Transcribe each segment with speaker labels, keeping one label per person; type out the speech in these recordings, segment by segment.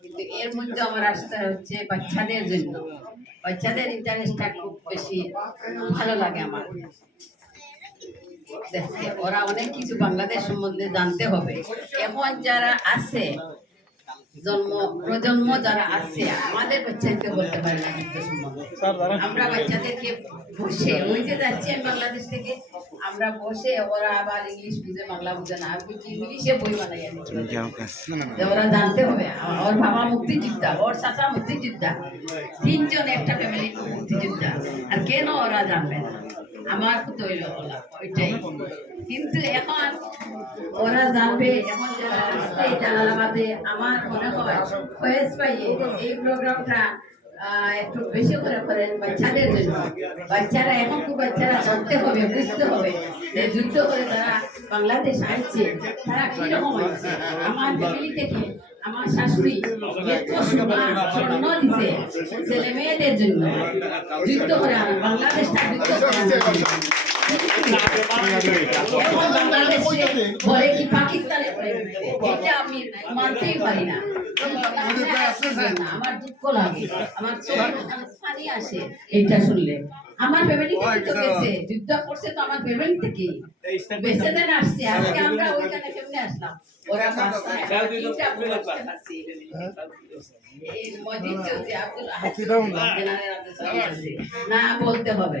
Speaker 1: কিন্তু এর মধ্যে আমার আস্থা হচ্ছে বাচ্চাদের জন্য। বাচ্চাদের ইন্টারেস্টটা খুব বেশি ভালো লাগে আমার। ওরা অনেক কিছু বাংলাদেশ সম্বন্ধে জানতে হবে। এখন যারা আছে জন্ম প্রজন্ম যারা আছে আমাদের বাচ্চাকে বলতে পারে না যুদ্ধ সম্বন্ধে আমরা বাচ্চাদেরকে বসে ওই যে যাচ্ছি আমি বাংলাদেশ থেকে আমরা বসে ওরা আবার ইংলিশ বুঝে বাংলা বুঝে না আমি ইংলিশে বই বানাই ওরা জানতে হবে ওর বাবা মুক্তিযোদ্ধা ওর চাচা মুক্তিযোদ্ধা তিনজন একটা ফ্যামিলি মুক্তিযোদ্ধা আর কেন ওরা জানবে না? আমার তো ওইটাই। কিন্তু এখন ওরা জানবে, এখন যারা জালালাবাদে, আমার মনে হয় পাইয়ে এই প্রোগ্রামটা একটু বেশি করে করেন বাচ্চাদের জন্য। বাচ্চারা এখন খুব বাচ্চারা জানতে হবে, বুঝতে হবে যে যুদ্ধ করে তারা বাংলাদেশ আসছে তারা কীরকম আসছে আমার ফ্যামিলি থেকে আমার শাশুড়ি স্বর্ণ দিছে ছেলে মেয়েদের জন্য। যুদ্ধ করে বাংলাদেশটা যুদ্ধ করে বলে কি পাকিস্তানে এটা আমি মানতেই পারি না। আমার দুঃখ লাগে। আমার চোখে পানি আসে। এটা শুনলে আমার ফ্যামিলি থেকে তো গেছে যুদ্ধ করছে তো আমার ফ্যামিলি থেকে। বেঁচে দেন আসছে আজকে আমরা ওইখানে কেমনে আসলাম। ওরা আব্দুল সালাম আছে। না বলতে হবে।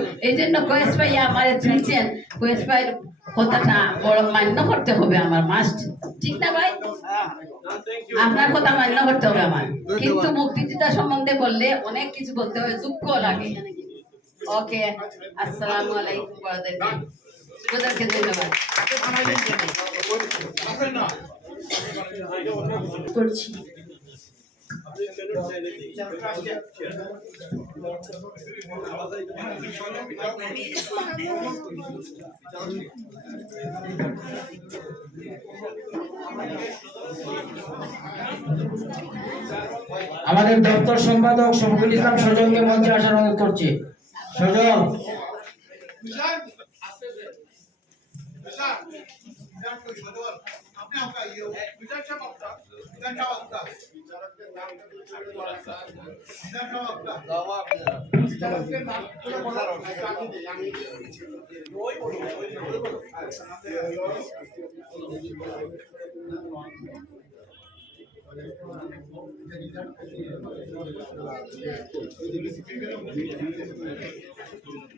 Speaker 1: এই জন্য কয়েস ভাই আমার চুলছেন কয়েস ভাই কথাটা বড় মান্য করতে হবে আমার মাস্ট। ঠিক না ভাই? আপনার কথা মান্য করতে হবে আমার। কিন্তু মুক্তিযোদ্ধা সম্বন্ধে বললে অনেক কিছু বলতে হবে দুঃখ লাগে। ওকে আসসালামু আলাইকুম বড়দেরকে ছোটদেরকে ধন্যবাদ।
Speaker 2: করছি।
Speaker 3: আমাদের দপ্তর সম্পাদক শফিকুল ইসলাম সজলকে মঞ্চে আসার অনুরোধ করছি। সজল।
Speaker 4: विधानपरिषदेवर आपल्या हक्का येऊ विधानसभा
Speaker 5: हक्का
Speaker 4: विधानसभा हक्का विधानसभा हक्का दावा आपल्याला विचारक ते नाम थोडं बोला राव नाही आम्ही ते आम्ही रोय
Speaker 5: बोलू रोय बोलू Thank you.